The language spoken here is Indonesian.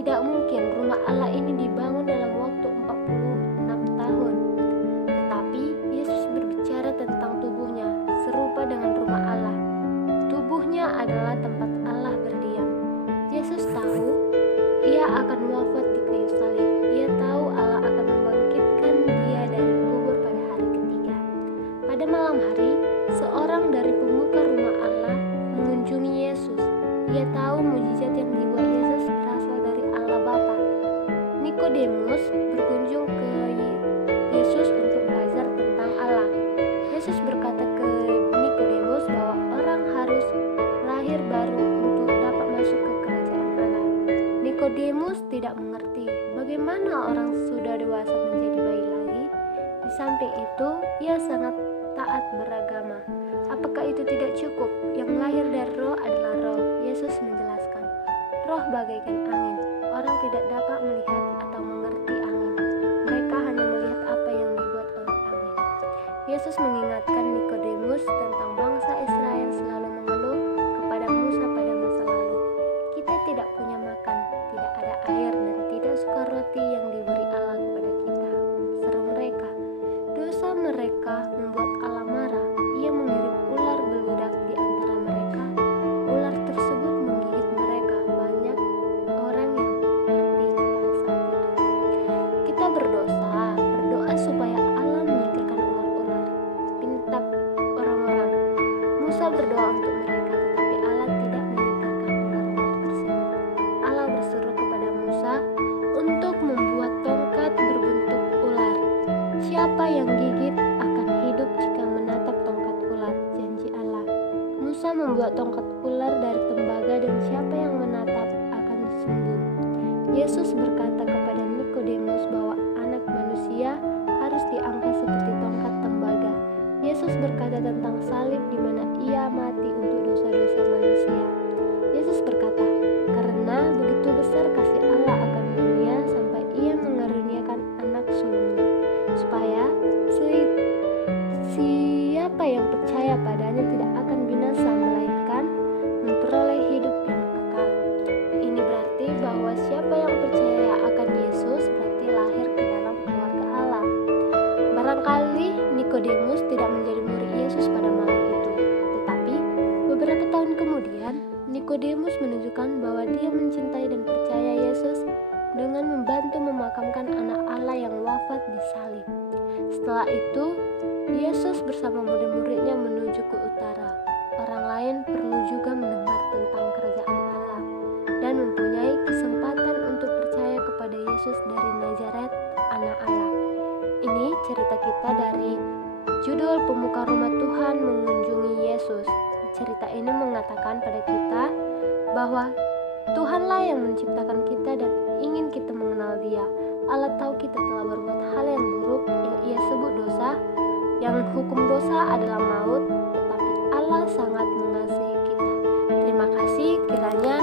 Tidak mungkin rumah Allah ini dibangun dalam waktu 46 tahun. Tetapi Yesus berbicara tentang tubuhnya serupa dengan rumah Allah. Tubuhnya adalah tempat Allah berdiam. Yesus tahu ia akan wafat di kayu salib. Ia tahu Allah akan membangkitkan dia dari kubur pada hari ketiga. Pada malam hari, seorang dari pemuka rumah Allah mengunjungi Yesus. Ia tahu mujizat yang dibuat Yesus berasal dari Allah Bapa. Nikodemus berkunjung ke Yesus untuk belajar tentang Allah. Yesus berkata ke Nikodemus bahwa orang harus lahir baru untuk dapat masuk ke kerajaan Allah. Nikodemus tidak mengerti bagaimana orang sudah dewasa menjadi bayi lagi. Di samping itu, ia sangat taat beragama. Apakah itu tidak cukup? Yang lahir dari roh adalah roh. Yesus menjelaskan, roh bagaikan angin. Orang tidak dapat melihat atau mengerti angin. Mereka hanya melihat apa yang dibuat oleh angin. Yesus mengingatkan Nikodemus tentang bangsa Israel selalu mengeluh kepada Musa pada masa lalu. Kita tidak punya makan, tidak ada air, dan tidak suka roti yang diberi Allah kepada kita. Seru mereka. Dosa mereka membuat Allah marah. Ia mengirim ular beludak di antara mereka. Ular tersebut menggigit mereka. Banyak orang yang mati pada saat itu. Kita berdoa supaya Allah menyingkirkan ular-ular. Pinta orang-orang. Musa berdoa untuk mereka, tetapi Allah tidak menyingkirkan ular-ular tersebut. Allah berseru kepada Musa untuk membuat tongkat berbentuk ular. Siapa yang gigit akan hidup jika menatap tongkat ular, janji Allah. Musa membuat tongkat ular dari tembaga dan siapa yang menatap akan sembuh. Yesus berkata kepada Nikodemus bahwa anak manusia harus diangkat seperti tongkat tembaga. Yesus berkata tentang salib di mana ia mati untuk dosa-dosa manusia. Yesus berkata, karena begitu besar kasih Allah akan dunia sampai ia mengaruniakan anak sulungnya, supaya siapa yang percaya padanya tidak akan binasa melainkan memperoleh hidup yang kekal. Ini berarti bahwa siapa yang percaya akan Yesus berarti lahir ke dalam keluarga Allah. Barangkali Nikodemus tidak menjadi murid Yesus pada malam itu, tetapi beberapa tahun kemudian Nikodemus menunjukkan bahwa dia mencintai dan percaya Yesus dengan membantu memakamkan anak Allah yang wafat di salib. Setelah itu, Yesus bersama murid-muridnya menuju ke utara. Orang lain perlu juga mendengar tentang kerajaan Allah dan mempunyai kesempatan untuk percaya kepada Yesus dari Nazaret, anak Allah. Ini cerita kita dari judul Pemuka Rumah Tuhan Mengunjungi Yesus. Cerita ini mengatakan pada kita bahwa Tuhanlah yang menciptakan kita dan ingin kita mengenal Dia. Allah tahu kita telah berbuat hal yang buruk yang Ia sebut dosa, yang hukum dosa adalah maut, tetapi Allah sangat mengasihi kita. Terima kasih, kiranya